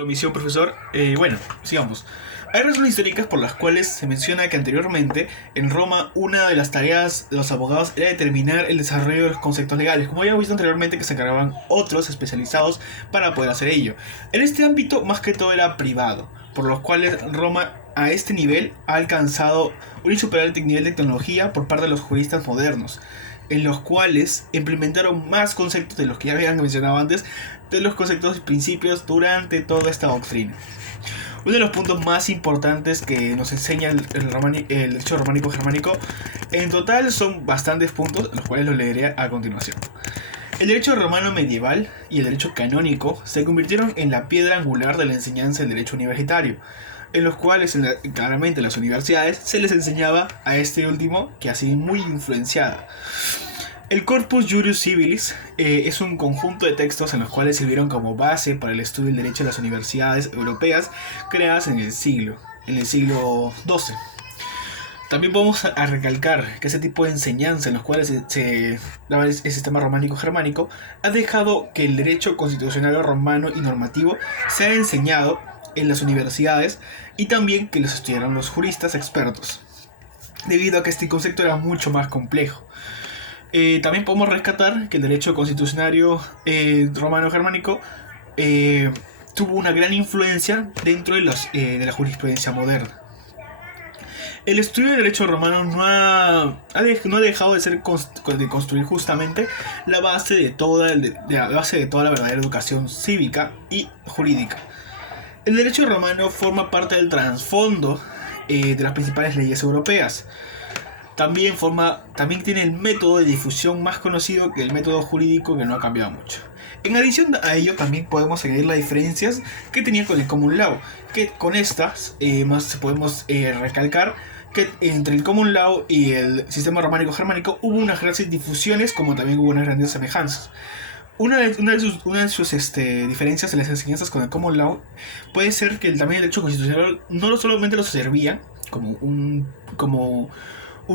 Intromisión, profesor. Bueno, sigamos. Hay razones históricas por las cuales se menciona que anteriormente, en Roma, una de las tareas de los abogados era determinar el desarrollo de los conceptos legales, como ya hemos visto anteriormente que se encargaban otros especializados para poder hacer ello. En este ámbito, más que todo era privado, por los cuales Roma a este nivel ha alcanzado un insuperable nivel de tecnología por parte de los juristas modernos, en los cuales implementaron más conceptos de los que ya habían mencionado antes, de los conceptos y principios durante toda esta doctrina. Uno de los puntos más importantes que nos enseña el derecho románico germánico, en total son bastantes puntos, los cuales los leeré a continuación. El derecho romano medieval y el derecho canónico se convirtieron en la piedra angular de la enseñanza del derecho universitario, en los cuales claramente en las universidades se les enseñaba a este último, que ha sido muy influenciada. El Corpus Juris Civilis es un conjunto de textos en los cuales sirvieron como base para el estudio del derecho de las universidades europeas creadas en el siglo XII. También podemos recalcar que ese tipo de enseñanza en los cuales se daba el sistema románico germánico ha dejado que el derecho constitucional romano y normativo sea enseñado en las universidades y también que los estudiaran los juristas expertos, debido a que este concepto era mucho más complejo. También podemos rescatar que el derecho constitucionario romano-germánico tuvo una gran influencia dentro de la jurisprudencia moderna. El estudio del derecho romano no ha dejado de construir justamente la base de toda la verdadera educación cívica y jurídica. El derecho romano forma parte del trasfondo de las principales leyes europeas. También tiene el método de difusión más conocido que el método jurídico, que no ha cambiado mucho. En adición a ello, también podemos añadir las diferencias que tenía con el Common Law, que con estas más podemos recalcar que entre el Common Law y el sistema románico germánico hubo unas grandes difusiones, como también hubo unas grandes semejanzas. Una de sus diferencias en las enseñanzas con el Common Law puede ser que también el derecho constitucional no solamente lo servía como un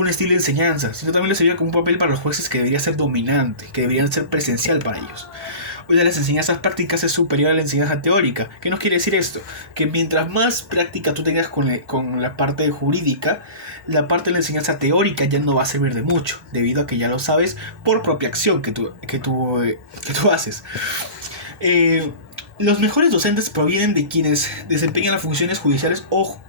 estilo de enseñanza, sino también le servía como un papel para los jueces que debería ser dominante, que debería ser presencial para ellos. Una de las enseñanzas prácticas es superior a la enseñanza teórica. ¿Qué nos quiere decir esto? Que mientras más práctica tú tengas con la parte jurídica, la parte de la enseñanza teórica ya no va a servir de mucho, debido a que ya lo sabes por propia acción que tú haces. Los mejores docentes provienen de quienes desempeñan las funciones judiciales o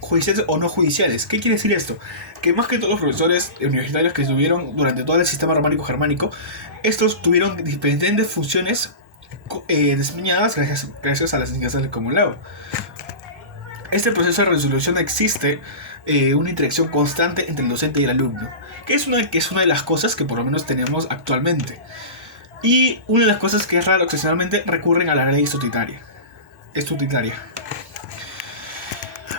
judiciales o no judiciales. ¿Qué quiere decir esto? Que más que todos los profesores universitarios que estuvieron durante todo el sistema románico germánico, estos tuvieron diferentes funciones desempeñadas gracias a las enseñanzas del Common Law. Este proceso de resolución existe una interacción constante entre el docente y el alumno, que es una de las cosas que por lo menos tenemos actualmente. Y una de las cosas que es raro, ocasionalmente recurren a la ley estatutaria.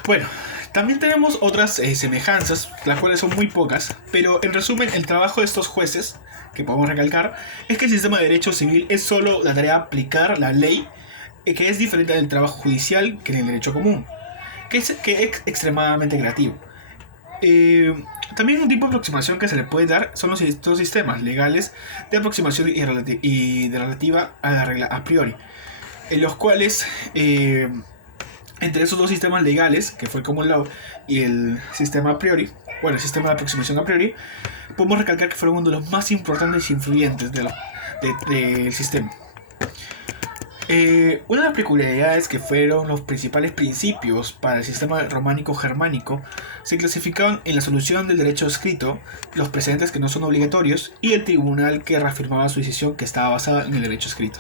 Bueno, también tenemos otras semejanzas, las cuales son muy pocas, pero en resumen el trabajo de estos jueces, que podemos recalcar, es que el sistema de derecho civil es solo la tarea de aplicar la ley, que es diferente del trabajo judicial que en el derecho común, que es extremadamente creativo. También un tipo de aproximación que se le puede dar son los sistemas legales de aproximación y de relativa a la regla a priori, en los cuales entre esos dos sistemas legales, que fue el Common Law y el sistema a priori, el sistema de aproximación a priori, podemos recalcar que fueron uno de los más importantes e influyentes del sistema. Una de las peculiaridades que fueron los principales principios para el sistema románico germánico se clasificaban en la solución del derecho escrito, los precedentes que no son obligatorios y el tribunal que reafirmaba su decisión que estaba basada en el derecho escrito.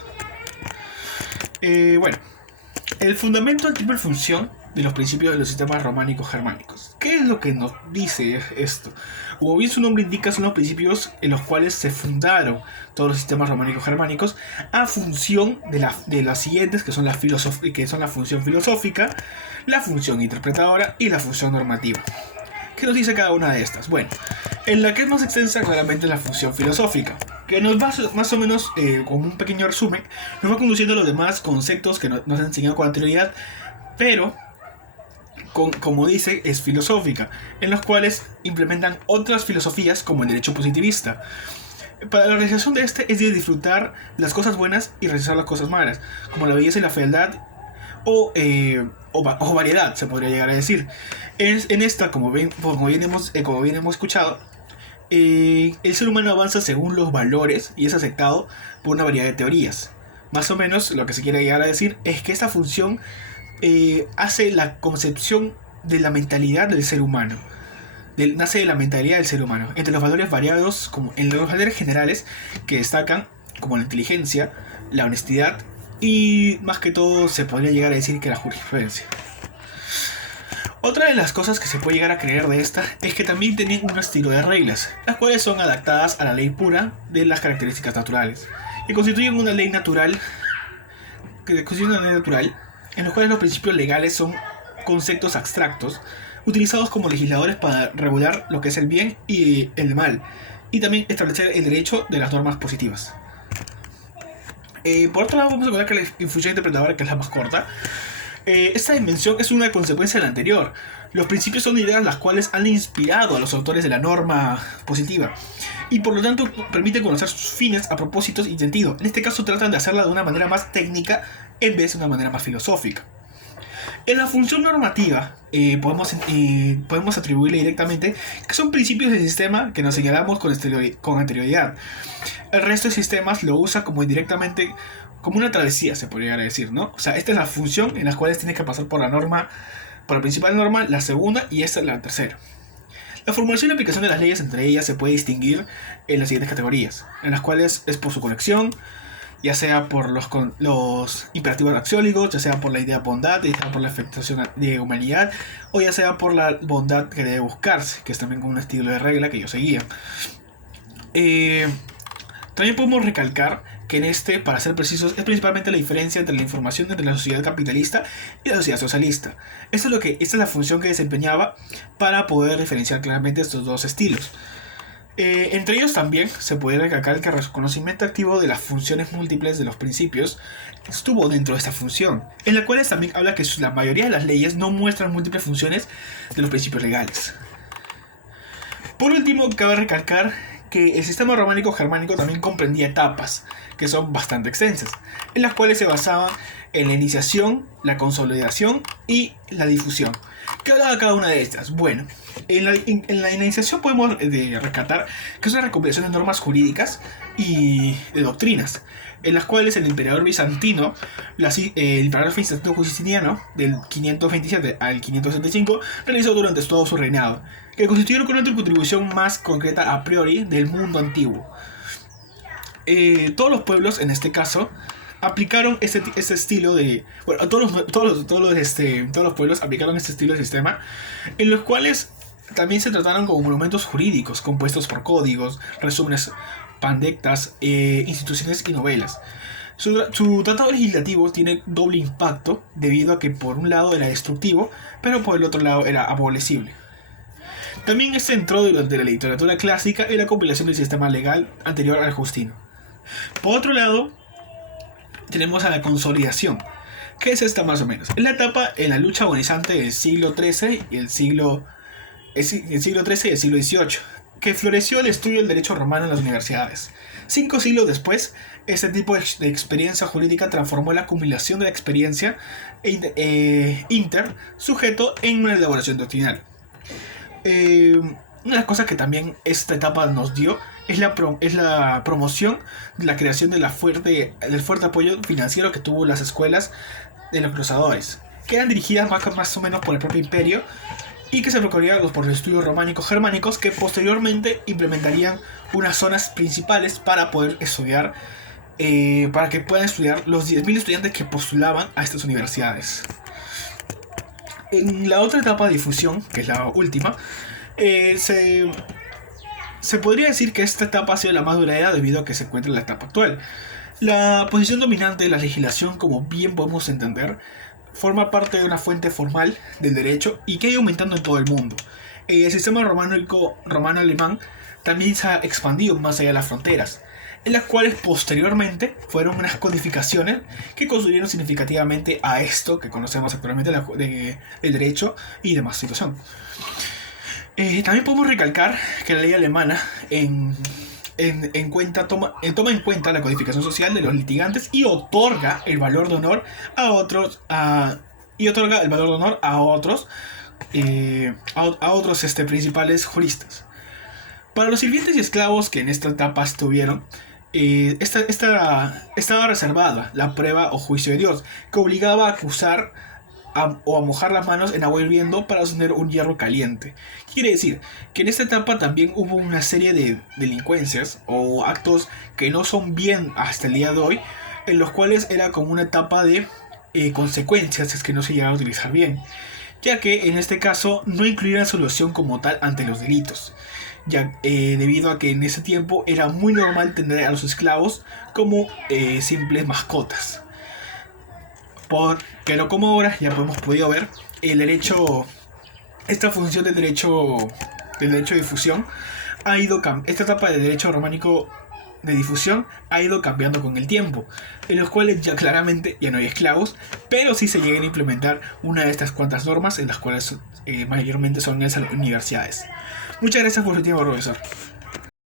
El fundamento de triple función de los principios de los sistemas románicos germánicos. ¿Qué es lo que nos dice esto? Como bien su nombre indica, son los principios en los cuales se fundaron todos los sistemas románicos germánicos a función de las siguientes, que son la función filosófica, la función interpretadora y la función normativa. ¿Qué nos dice cada una de estas? Bueno, en la que es más extensa claramente la función filosófica, que nos va más o menos, como un pequeño resumen, nos va conduciendo a los demás conceptos que nos han enseñado con anterioridad, pero, como dice, es filosófica, en los cuales implementan otras filosofías como el derecho positivista. Para la realización de este es de disfrutar las cosas buenas y rechazar las cosas malas, como la belleza y la fealdad o variedad, se podría llegar a decir. En esta, como bien hemos escuchado, el ser humano avanza según los valores y es aceptado por una variedad de teorías. Más o menos lo que se quiere llegar a decir es que esta función hace la concepción de la mentalidad del ser humano. Nace de la mentalidad del ser humano. Entre los valores variados, como en los valores generales que destacan, como la inteligencia, la honestidad y más que todo se podría llegar a decir que la jurisprudencia. Otra de las cosas que se puede llegar a creer de esta es que también tenían un estilo de reglas, las cuales son adaptadas a la ley pura de las características naturales, que constituyen una ley natural, en los cuales los principios legales son conceptos abstractos utilizados como legisladores para regular lo que es el bien y el mal, y también establecer el derecho de las normas positivas. Por otro lado, vamos a encontrar que la infusión interpretadora, que es la más corta, esta dimensión es una consecuencia de la anterior. Los principios son ideas las cuales han inspirado a los autores de la norma positiva y por lo tanto permiten conocer sus fines a propósitos y sentido. En este caso tratan de hacerla de una manera más técnica en vez de una manera más filosófica. En la función normativa podemos atribuirle directamente que son principios del sistema que nos señalamos con anterioridad. El resto de sistemas lo usa como indirectamente como una travesía, se podría decir, ¿no? O sea, esta es la función en la cual tienes que pasar por la norma, por la principal norma, la segunda y esta es la tercera. La formulación y aplicación de las leyes entre ellas se puede distinguir en las siguientes categorías, en las cuales es por su conexión, ya sea por los imperativos axiólicos, ya sea por la idea de bondad, ya sea por la afectación de humanidad, o ya sea por la bondad que debe buscarse, que es también un estilo de regla que yo seguía. También podemos recalcar que en este, para ser precisos, es principalmente la diferencia entre la información entre la sociedad capitalista y la sociedad socialista. Esta es la función que desempeñaba para poder diferenciar claramente estos dos estilos. Entre ellos también se puede recalcar que el reconocimiento activo de las funciones múltiples de los principios estuvo dentro de esta función, en la cual también habla que la mayoría de las leyes no muestran múltiples funciones de los principios legales. Por último, cabe recalcar que el sistema románico germánico también comprendía etapas, que son bastante extensas, en las cuales se basaban en la iniciación, la consolidación y la difusión. ¿Qué hablaba cada una de estas? Bueno, en la iniciación podemos rescatar que es una recopilación de normas jurídicas y de doctrinas, en las cuales el emperador bizantino, Justiniano, del 527 al 565, realizó durante todo su reinado, que constituyeron una contribución más concreta a priori del mundo antiguo. Todos los pueblos, en este caso, aplicaron este estilo de... Bueno, todos los pueblos aplicaron este estilo de sistema, en los cuales también se trataron como monumentos jurídicos, compuestos por códigos, resúmenes, pandectas, instituciones y novelas. Su tratado legislativo tiene doble impacto, debido a que por un lado era destructivo, pero por el otro lado era abolecible. También es centro de la literatura clásica en la compilación del sistema legal anterior al Justino. Por otro lado, tenemos a la consolidación. ¿Qué es esta más o menos? Es la etapa en la lucha agonizante del siglo XIII y el siglo XVIII, que floreció el estudio del derecho romano en las universidades. 5 siglos después, este tipo de experiencia jurídica transformó la acumulación de la experiencia sujeto en una elaboración doctrinal. Una de las cosas que también esta etapa nos dio es la promoción de la creación del fuerte apoyo financiero que tuvo las escuelas de los cruzadores, que eran dirigidas más o menos por el propio imperio y que se procuraban por los estudios románicos germánicos, que posteriormente implementarían unas zonas principales para poder estudiar, para que puedan estudiar los 10.000 estudiantes que postulaban a estas universidades. En la otra etapa de difusión, que es la última, se podría decir que esta etapa ha sido la más duradera debido a que se encuentra en la etapa actual. La posición dominante de la legislación, como bien podemos entender, forma parte de una fuente formal del derecho y que ha ido aumentando en todo el mundo. El sistema romano-alemán también se ha expandido más allá de las fronteras, en las cuales posteriormente fueron unas codificaciones que construyeron significativamente a esto que conocemos actualmente el derecho y demás situación. También podemos recalcar que la ley alemana toma en cuenta la codificación social de los litigantes y otorga el valor de honor a otros, y otorga el valor de honor a otros, principales juristas. Para los sirvientes y esclavos que en esta etapa estuvieron, estaba reservada la prueba o juicio de Dios, que obligaba a acusar o a mojar las manos en agua hirviendo para sostener un hierro caliente. Quiere decir que en esta etapa también hubo una serie de delincuencias o actos que no son bien hasta el día de hoy, en los cuales era como una etapa de consecuencias si es que no se llegaba a utilizar bien, ya que en este caso no incluía solución como tal ante los delitos, debido a que en ese tiempo era muy normal tener a los esclavos como simples mascotas. Pero como ahora ya hemos podido ver, el derecho, esta función del derecho de difusión esta etapa del derecho románico de difusión ha ido cambiando con el tiempo, en los cuales ya claramente ya no hay esclavos, pero sí se llegan a implementar una de estas cuantas normas en las cuales mayormente son en las universidades. Muchas gracias por su tiempo, profesor.